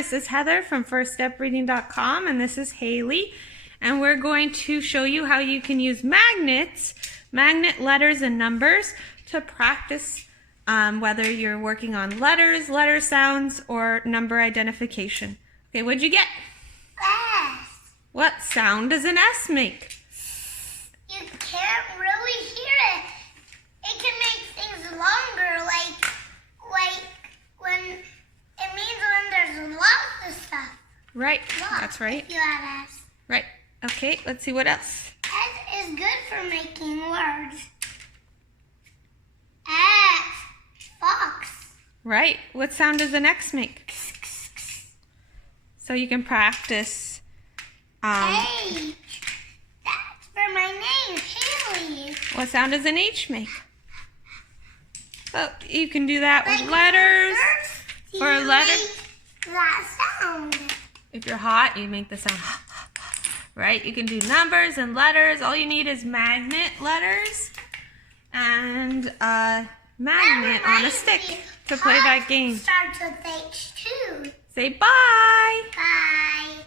This is Heather from FirstStepReading.com, and this is Haley, and we're going to show you how you can use magnet letters and numbers to practice whether you're working on letter sounds, or number identification. Okay, what'd you get? S. What sound does an S make? You can't really hear it. It can make things longer, like when it means when there's lots of stuff. Right, Lots, that's right. if you add S. Right, okay, let's see what else. S is good for making words. X. Fox. Right, what sound does an X make? So you can practice. H. That's for my name, Haley. What sound does an H make? Well, you can do that with Like letters. first, or a you letter. make that sound. If you're hot, you make the sound. Right? You can do numbers and letters. All you need is magnet letters and a magnet on a stick to play that game. Starts with H too. Say bye. Bye.